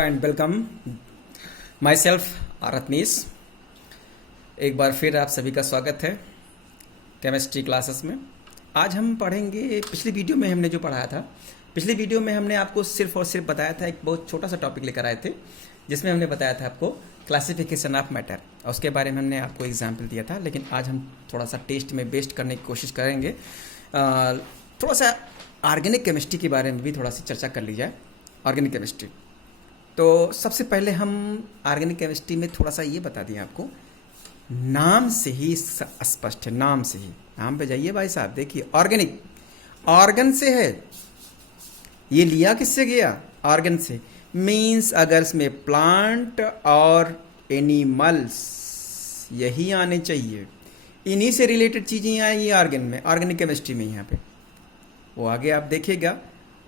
And welcome myself Ratnesh. एक बार फिर आप सभी का स्वागत है केमिस्ट्री क्लासेस में। आज हम पढ़ेंगे, पिछली वीडियो में हमने जो पढ़ाया था, पिछली वीडियो में हमने आपको सिर्फ और सिर्फ बताया था, एक बहुत छोटा सा टॉपिक लेकर आए थे जिसमें हमने बताया था आपको क्लासिफिकेशन ऑफ मैटर, और उसके बारे में हमने आपको एग्जाम्पल दिया था। लेकिन आज हम थोड़ा सा टेस्ट में बेस्ट करने की कोशिश करेंगे, थोड़ा सा ऑर्गेनिक केमिस्ट्री के बारे में भी थोड़ा सी चर्चा कर ली जाए। ऑर्गेनिक केमिस्ट्री, तो सबसे पहले हम ऑर्गेनिक केमिस्ट्री में थोड़ा सा ये बता दें आपको, नाम से ही स्पष्ट है, नाम से ही, नाम पे जाइए भाई साहब, देखिए ऑर्गेनिक ऑर्गन से है, ये लिया किससे गया? ऑर्गन से। मीन्स अगर इसमें प्लांट और एनिमल्स यही आने चाहिए, इन्हीं से रिलेटेड चीज़ें आएंगी ऑर्गन में, ऑर्गेनिक केमिस्ट्री में। यहाँ पे वो आगे आप देखिएगा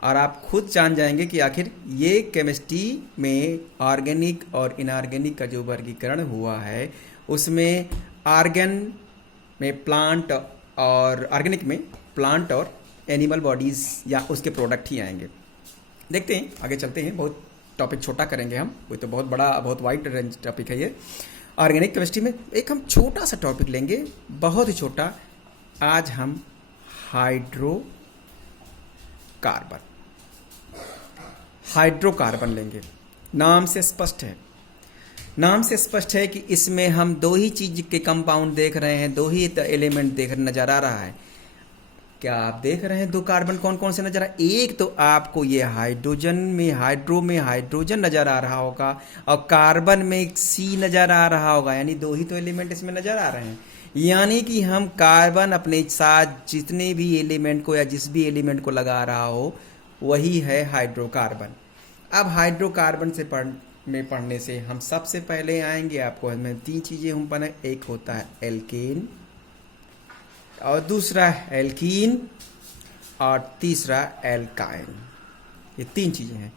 और आप खुद जान जाएंगे कि आखिर ये केमिस्ट्री में ऑर्गेनिक और इनऑर्गेनिक का जो वर्गीकरण हुआ है उसमें ऑर्गन में प्लांट और ऑर्गेनिक में प्लांट और एनिमल बॉडीज़ या उसके प्रोडक्ट ही आएंगे। देखते हैं, आगे चलते हैं। बहुत टॉपिक छोटा करेंगे हम, कोई तो बहुत बड़ा, बहुत वाइड रेंज टॉपिक है ये। ऑर्गेनिक केमिस्ट्री में एक हम छोटा सा टॉपिक लेंगे, बहुत ही छोटा। आज हम हाइड्रोकार्बन लेंगे। नाम से स्पष्ट है, नाम से स्पष्ट है कि इसमें हम दो ही चीज के कंपाउंड देख रहे हैं, दो ही एलिमेंट देख नजर आ रहा है। क्या आप देख रहे हैं दो कार्बन कौन कौन से नजर आ? एक तो आपको ये हाइड्रोजन में, हाइड्रो में हाइड्रोजन नजर आ रहा होगा, और कार्बन में सी नजर आ रहा होगा, यानी दो ही तो एलिमेंट इसमें नजर आ रहे हैं। यानी कि हम कार्बन अपने साथ जितने भी एलिमेंट को या जिस भी एलिमेंट को लगा रहा हो वही है हाइड्रोकार्बन। अब हाइड्रोकार्बन से पढ़ने से हम सबसे पहले आएंगे, आपको हमें तीन चीज़ें हम पढ़े, एक होता है एल्केन, और दूसरा है एल्कीन, और तीसरा एल्काइन। ये तीन चीज़ें हैं,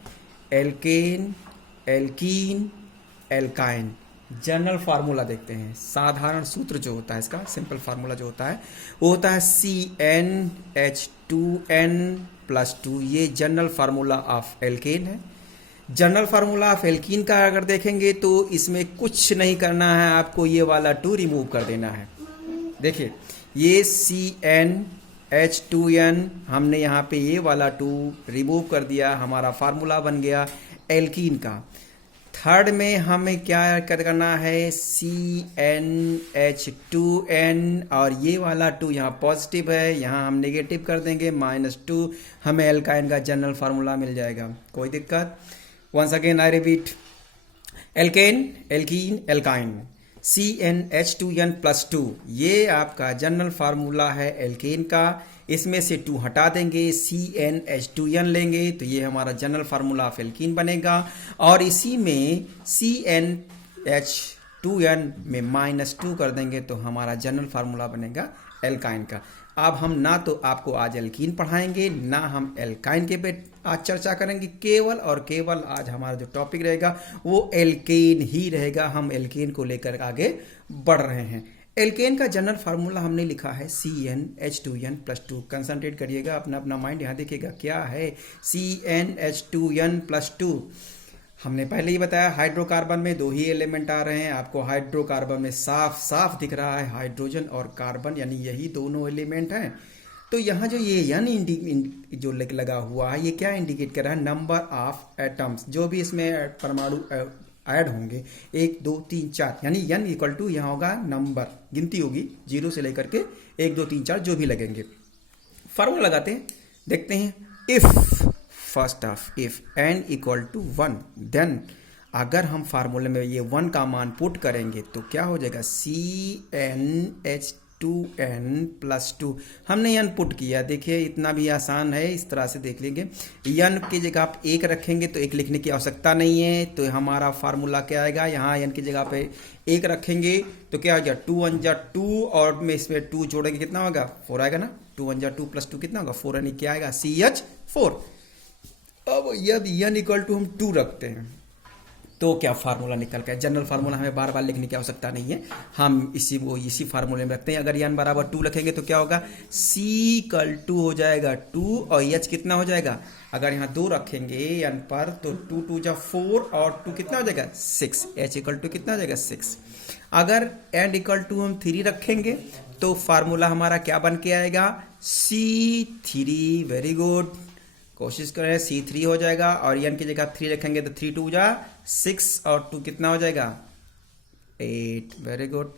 alkane, alkene, alkyne. General formula देखते हैं, साधारण सूत्र जो होता है इसका, सिंपल फार्मूला जो होता है वो होता है CnH2n+2। ये जनरल फार्मूला ऑफ एल्केन है। जनरल फार्मूला ऑफ एल्कीन का अगर देखेंगे तो इसमें कुछ नहीं करना है, आपको ये वाला 2 रिमूव कर देना है। देखिए ये CnH2n, हमने यहाँ पे ये वाला 2 रिमूव कर दिया, हमारा फार्मूला बन गया एल्कीन का। थर्ड में हमें क्या करना है, CnH2n, और ये वाला 2 यहाँ पॉजिटिव है, यहाँ हम नेगेटिव कर देंगे, -2, हमें एल्काइन का जनरल फार्मूला मिल जाएगा। कोई दिक्कत? Once again I repeat, alkane, alkene, alkyne, CnH2n+2, ये आपका जनरल फार्मूला है एल्केन का। इसमें से 2 हटा देंगे, CnH2n लेंगे, तो ये हमारा जनरल फार्मूला ऑफ एल्कीन बनेगा। और इसी में CnH2n में -2 कर देंगे तो हमारा जनरल फार्मूला बनेगा एल्काइन का। अब हम ना तो आपको आज एल्कीन पढ़ाएंगे, ना हम एल्काइन के पे आज चर्चा करेंगे, केवल और केवल आज हमारा जो टॉपिक रहेगा वो एल्केन ही रहेगा। हम एल्केन को लेकर आगे बढ़ रहे हैं। एल्केन का जनरल फार्मूला हमने लिखा है CnH2n+2। कंसंट्रेट करिएगा, अपना अपना माइंड यहाँ देखिएगा क्या है। CnH2n+2 हमने पहले ही बताया, हाइड्रोकार्बन में 2 ही एलिमेंट आ रहे हैं। आपको हाइड्रोकार्बन में साफ साफ दिख रहा है हाइड्रोजन और कार्बन, यानी यही दोनों एलिमेंट हैं। तो यहाँ जो ये यन जो लगा हुआ है, ये क्या इंडिकेट कर रहा है? नंबर ऑफ एटम्स, जो भी इसमें परमाणु ऐड होंगे, 1 2 3 4, यानी n इक्वल टू यहाँ होगा नंबर, गिनती होगी 0 से लेकर के 1 2 3 4 जो भी लगेंगे। फार्मूला लगाते हैं, देखते हैं। If first of if n equal to 1, then अगर हम फार्मूले में ये 1 का मान पुट करेंगे तो क्या हो जाएगा, CnH2n+2। हमने n पुट किया, देखिए इतना भी आसान है, इस तरह से देख लेंगे। n की जगह आप 1 रखेंगे तो 1 लिखने की आवश्यकता नहीं है, तो हमारा फार्मूला क्या आएगा, यहाँ n की जगह पे 1 रखेंगे तो क्या हो जाएगा, 2 1 जा 2, और में इसमें 2 जोड़ेंगे कितना होगा, 4 आएगा ना। 2 1 जा 2+2 कितना होगा, 4, यानी क्या आएगा, CH4। अब यदि n इक्वल टू हम 2 रखते हैं तो क्या फार्मूला निकल गया। जनरल फार्मूला हमें बार बार लिखने की आवश्यकता नहीं है, हम इसी फार्मूले में रखते हैं। अगर n बराबर 2 रखेंगे तो क्या होगा, C इक्वल टू हो जाएगा 2 और H कितना हो जाएगा, अगर यहाँ 2 रखेंगे n पर तो 2 2 जा 4 और 2 कितना हो जाएगा 6, H इक्वल टू कितना हो जाएगा 6। अगर n इक्वल टू हम 3 रखेंगे तो फार्मूला हमारा क्या बन के आएगा, C3। वेरी गुड, कोशिश करें C3 हो जाएगा और n की जगह 3 रखेंगे तो 3 2 जा 6 और 2 कितना हो जाएगा 8। Very good.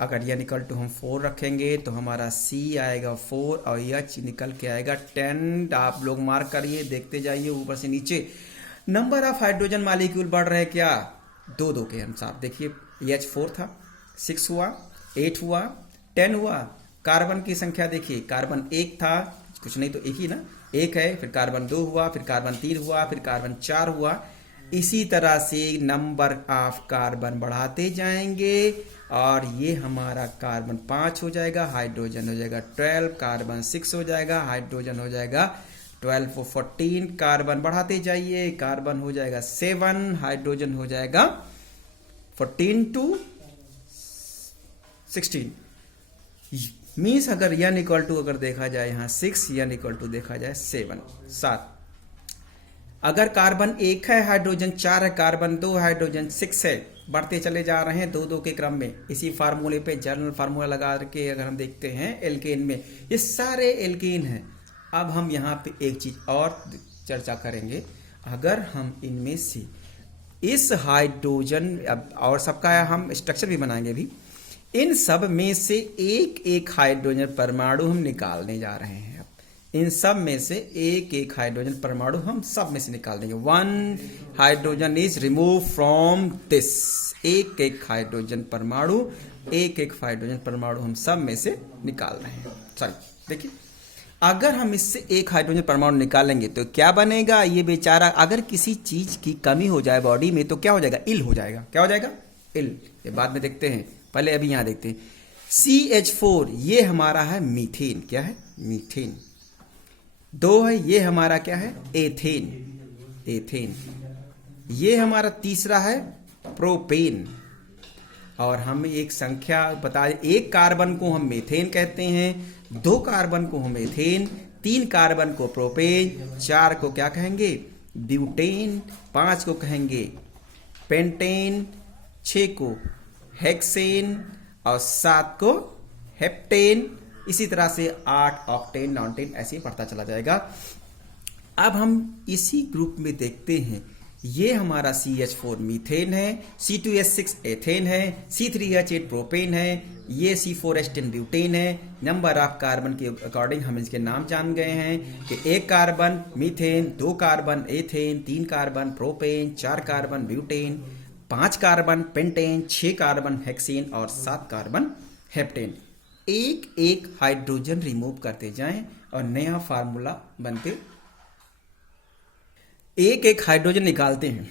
अगर n इक्वल टू हम 4 रखेंगे तो हमारा C आएगा 4 और H निकल के आएगा 10। आप लोग मार्क करिए, देखते जाइए ऊपर से नीचे। नंबर ऑफ हाइड्रोजन मॉलिक्यूल बढ़ रहे हैं क्या, 2 2 के अनुसार। देखिए H 4 था, 6 हुआ, 8 हुआ, 10 हुआ। कार्बन की संख्या देखिए, कार्बन 1 था, कुछ नहीं तो एक ही ना, 1 है, फिर कार्बन 2 हुआ, फिर कार्बन 3 हुआ, फिर कार्बन 4 हुआ। इसी तरह से नंबर ऑफ कार्बन बढ़ाते जाएंगे और ये हमारा कार्बन 5 हो जाएगा, हाइड्रोजन हो जाएगा 12, कार्बन 6 हो जाएगा, हाइड्रोजन हो जाएगा 12 को 14, कार्बन बढ़ाते जाइए, कार्बन हो जाएगा 7, हाइड्रोजन हो जाएगा 14 to 16। मीन्स अगर n इक्वल टू अगर देखा जाए यहाँ 6, n इक्वल टू देखा जाए 7। अगर कार्बन 1 है, हाइड्रोजन 4 है, कार्बन 2, हाइड्रोजन 6 है, बढ़ते चले जा रहे हैं 2 2 के क्रम में। इसी फार्मूले पे जनरल फार्मूला लगा के अगर हम देखते हैं एल्केन में, ये सारे एल्केन हैं। अब हम यहाँ पे एक चीज और चर्चा करेंगे, अगर हम इनमें से इस हाइड्रोजन और सबका हम स्ट्रक्चर भी बनाएंगे अभी, इन सब में से एक एक हाइड्रोजन परमाणु हम निकालने जा रहे हैं। इन सब में से एक एक हाइड्रोजन परमाणु हम सब में से निकाल देंगे। 1 hydrogen is remove from this. एक एक हाइड्रोजन परमाणु, एक एक हाइड्रोजन परमाणु हम सब में से निकाल रहे हैं। सॉरी, देखिए अगर हम इससे एक हाइड्रोजन परमाणु निकालेंगे तो क्या बनेगा, ये बेचारा अगर किसी चीज की कमी हो जाए बॉडी में तो क्या हो जाएगा, इल हो जाएगा। क्या हो जाएगा, इल। ये बाद में देखते हैं, पहले अभी यहां देखते हैं। CH4 ये हमारा है मीथेन। क्या है, मीथेन। 2 है, ये हमारा क्या है, एथेन। एथेन। ये हमारा तीसरा है प्रोपेन। और हम एक संख्या बता, एक कार्बन को हम मीथेन कहते हैं, 2 कार्बन को हम एथेन, 3 कार्बन को प्रोपेन, 4 को क्या कहेंगे, ब्यूटेन, 5 को कहेंगे पेंटेन, 6 को हेक्सेन और 7 को हेप्टेन। इसी तरह से 8 ऑक्टेन, नॉनटेन ऐसे ही बढ़ता चला जाएगा। अब हम इसी ग्रुप में देखते हैं, ये हमारा CH4 मीथेन है, C2H6 एथेन है, C3H8 प्रोपेन है, ये C4H10 ब्यूटेन है। नंबर ऑफ कार्बन के अकॉर्डिंग हम इसके नाम जान गए हैं कि 1 carbon methane, 2 carbon ethane, 3 carbon propane, 4 carbon butane, 5 carbon pentane, 6 carbon hexane और 7 कार्बन हेप्टेन। एक एक हाइड्रोजन रिमूव करते जाएं और नया फार्मूला बनते, एक एक हाइड्रोजन निकालते हैं।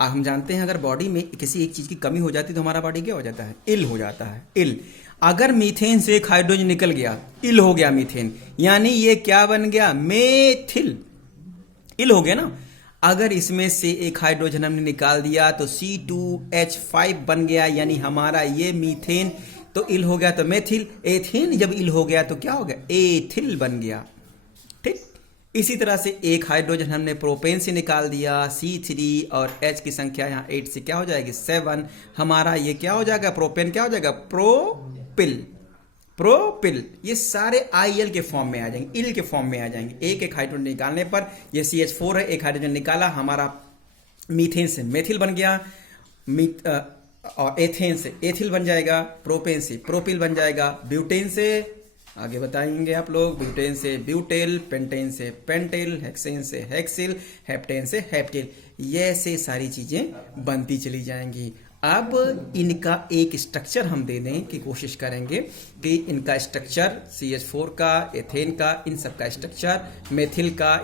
अब हम जानते हैं अगर बॉडी में किसी एक चीज की कमी हो जाती है तो हमारा बॉडी क्या हो जाता है, इल हो जाता है, इल। अगर मीथेन से एक हाइड्रोजन निकल गया, इल हो गया मीथेन, यानी ये क्या बन गया, मेथिल, इल हो गया ना। अगर इसमें से एक हाइड्रोजन हमने निकाल दिया तो C2H5 बन गया, यानी हमारा ये मीथेन तो इल हो गया तो मेथिल। एथेन जब इल हो गया तो क्या हो गया, एथिल बन गया। ठीक, इसी तरह से एक हाइड्रोजन हमने प्रोपेन से निकाल दिया, C3 और H की संख्या यहाँ 8 से क्या हो जाएगी 7, हमारा ये क्या हो जाएगा, प्रोपेन क्या हो जाएगा, प्रोपिल। प्रोपिल, ये सारे IL के फॉर्म में आ जाएंगे, इल के फॉर्म में आ जाएंगे। एक एक हाइड्रोजन निकालने पर ये CH4 है, एक हाइड्रोजन निकाला, हमारा मीथेन से मेथिल बन गया, और एथेन से एथिल बन जाएगा, प्रोपेन से प्रोपिल बन जाएगा, ब्यूटेन से आगे बताएंगे आप लोग, ब्यूटेन से ब्यूटेल, पेंटेन से पेंटेल, हेक्सेन से हेक्सिल, हेप्टेन से हेप्टिल। ये से सारी चीजें बनती चली जाएंगी। अब इनका एक स्ट्रक्चर हम देने की कोशिश करेंगे कि इनका स्ट्रक्चर CH4 का, एथेन का, इन सब का स्ट्रक्चर, मेथिल का,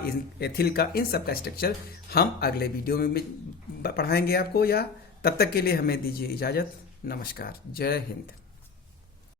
एथिल का, इन सब का स्ट्रक्चर हम अगले वीडियो में पढ़ाएंगे आपको। या तब तक के लिए हमें दीजिए इजाजत। नमस्कार, जय हिंद।